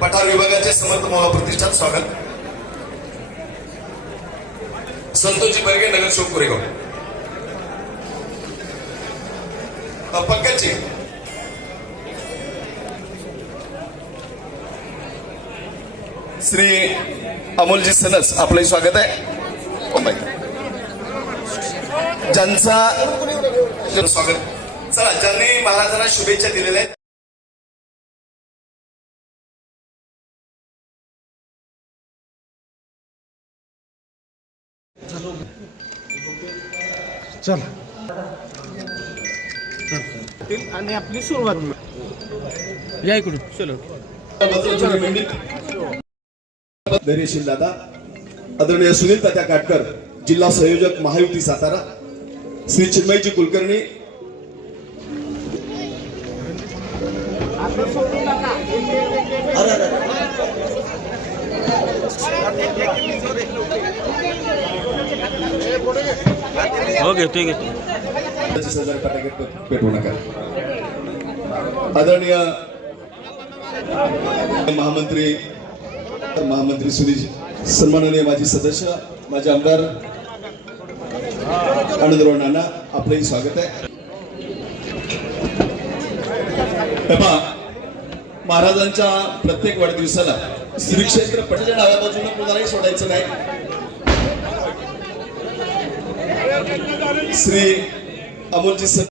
पठार विभागाचे समर्थ मौला प्रतिष्ठान स्वागत. संतोषजी बर्गे नगरसेवक कोरेगाव. अ, श्री अमोलजी सनस आपलंही स्वागत आहे. ज्यांचा स्वागत चला ज्यांनी महाराजांना शुभेच्छा दिलेल्या आहेत चल. आणि आपली सुरुवात या इकडून चलो. धैर्यशील दादा आदरणीय सुनील तात्या काटकर जिल्हा संयोजक महायुती सातारा श्री चिन्मयजी कुलकर्णी. हो घेतोय घेतोय. पच्चीस नका आदरणीय महामंत्री महामंत्री सुनील सन्माननीय माजी सदस्य माझे आमदार आनंदराव नाना आपलंही स्वागत आहे. महाराजांच्या प्रत्येक वाढदिवसाला श्री क्षेत्र पटेल डाव्या बाजूला कोणालाही सोडायचं नाही. श्री अमोलजी सर